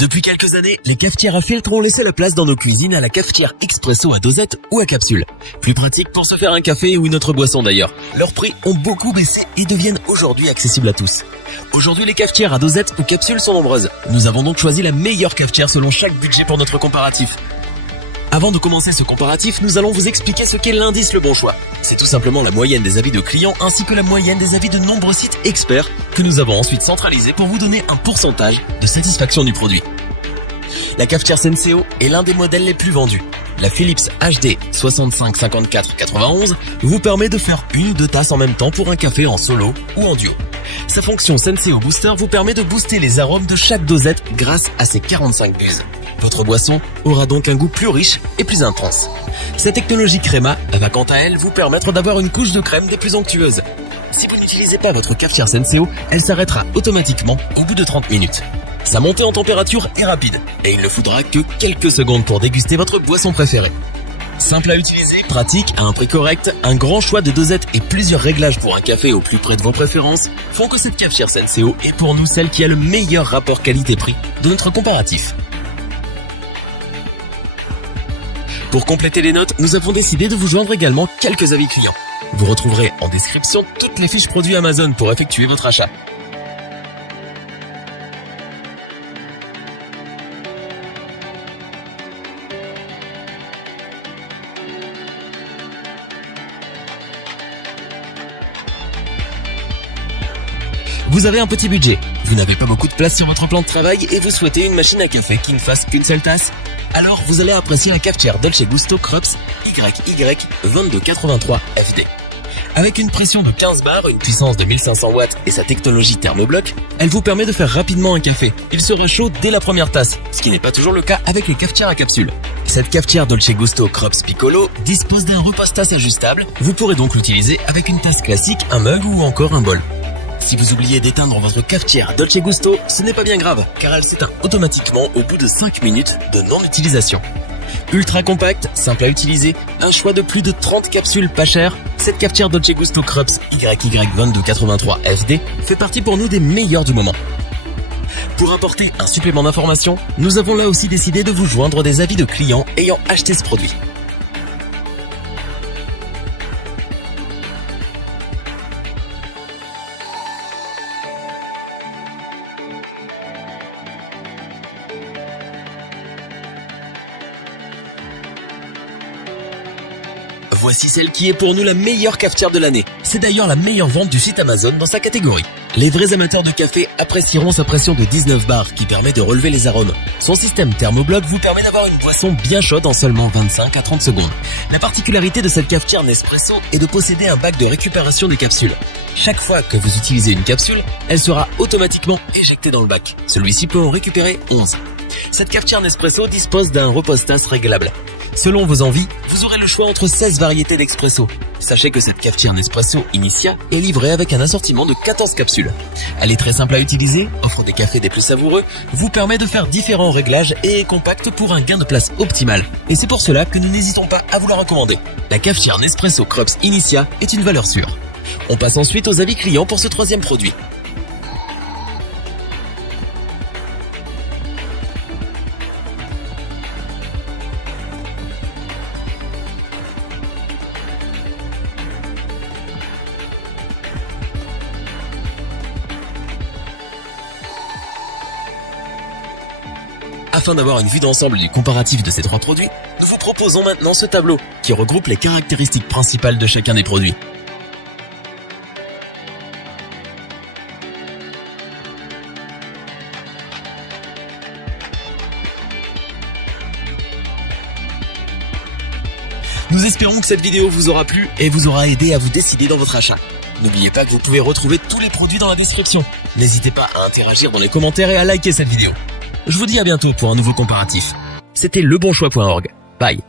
Depuis quelques années, les cafetières à filtre ont laissé la place dans nos cuisines à la cafetière expresso à dosette ou à capsule. Plus pratique pour se faire un café ou une autre boisson d'ailleurs. Leurs prix ont beaucoup baissé et deviennent aujourd'hui accessibles à tous. Aujourd'hui, les cafetières à dosette ou capsule sont nombreuses. Nous avons donc choisi la meilleure cafetière selon chaque budget pour notre comparatif. Avant de commencer ce comparatif, nous allons vous expliquer ce qu'est l'indice Le Bon Choix. C'est tout simplement la moyenne des avis de clients ainsi que la moyenne des avis de nombreux sites experts que nous avons ensuite centralisés pour vous donner un pourcentage de satisfaction du produit. La cafetière Senseo est l'un des modèles les plus vendus. La Philips HD 65 54 91 vous permet de faire une ou deux tasses en même temps pour un café en solo ou en duo. Sa fonction Senseo Booster vous permet de booster les arômes de chaque dosette grâce à ses 45 buses. Votre boisson aura donc un goût plus riche et plus intense. Cette technologie Crema va quant à elle vous permettre d'avoir une couche de crème des plus onctueuses. Si vous n'utilisez pas votre cafetière Senseo, elle s'arrêtera automatiquement au bout de 30 minutes. Sa montée en température est rapide et il ne faudra que quelques secondes pour déguster votre boisson préférée. Simple à utiliser, pratique, à un prix correct, un grand choix de dosettes et plusieurs réglages pour un café au plus près de vos préférences font que cette cafetière Senseo est pour nous celle qui a le meilleur rapport qualité-prix de notre comparatif. Pour compléter les notes, nous avons décidé de vous joindre également quelques avis clients. Vous retrouverez en description toutes les fiches produits Amazon pour effectuer votre achat. Vous avez un petit budget, vous n'avez pas beaucoup de place sur votre plan de travail et vous souhaitez une machine à café qui ne fasse qu'une seule tasse? Alors vous allez apprécier la cafetière Dolce Gusto Krups YY 2283 FD. Avec une pression de 15 bars, une puissance de 1500 watts et sa technologie thermobloc, elle vous permet de faire rapidement un café. Il sera chaud dès la première tasse, ce qui n'est pas toujours le cas avec les cafetières à capsule. Cette cafetière Dolce Gusto Krups Piccolo dispose d'un repose-tasse ajustable. Vous pourrez donc l'utiliser avec une tasse classique, un mug ou encore un bol. Si vous oubliez d'éteindre votre cafetière Dolce Gusto, ce n'est pas bien grave, car elle s'éteint automatiquement au bout de 5 minutes de non-utilisation. Ultra compacte, simple à utiliser, un choix de plus de 30 capsules pas chères, cette cafetière Dolce Gusto Krups YY 2283 FD fait partie pour nous des meilleurs du moment. Pour apporter un supplément d'information, nous avons là aussi décidé de vous joindre des avis de clients ayant acheté ce produit. Voici celle qui est pour nous la meilleure cafetière de l'année. C'est d'ailleurs la meilleure vente du site Amazon dans sa catégorie. Les vrais amateurs de café apprécieront sa pression de 19 bars qui permet de relever les arômes. Son système thermobloc vous permet d'avoir une boisson bien chaude en seulement 25 à 30 secondes. La particularité de cette cafetière Nespresso est de posséder un bac de récupération des capsules. Chaque fois que vous utilisez une capsule, elle sera automatiquement éjectée dans le bac. Celui-ci peut en récupérer 11. Cette cafetière Nespresso dispose d'un repose-tasse réglable. Selon vos envies, vous aurez le choix entre 16 variétés d'expresso. Sachez que cette cafetière Nespresso Initia est livrée avec un assortiment de 14 capsules. Elle est très simple à utiliser, offre des cafés des plus savoureux, vous permet de faire différents réglages et est compacte pour un gain de place optimal. Et c'est pour cela que nous n'hésitons pas à vous la recommander. La cafetière Nespresso Krups Initia est une valeur sûre. On passe ensuite aux avis clients pour ce troisième produit. Afin d'avoir une vue d'ensemble du comparatif de ces trois produits, nous vous proposons maintenant ce tableau qui regroupe les caractéristiques principales de chacun des produits. Nous espérons que cette vidéo vous aura plu et vous aura aidé à vous décider dans votre achat. N'oubliez pas que vous pouvez retrouver tous les produits dans la description. N'hésitez pas à interagir dans les commentaires et à liker cette vidéo. Je vous dis à bientôt pour un nouveau comparatif. C'était lebonchoix.org. Bye.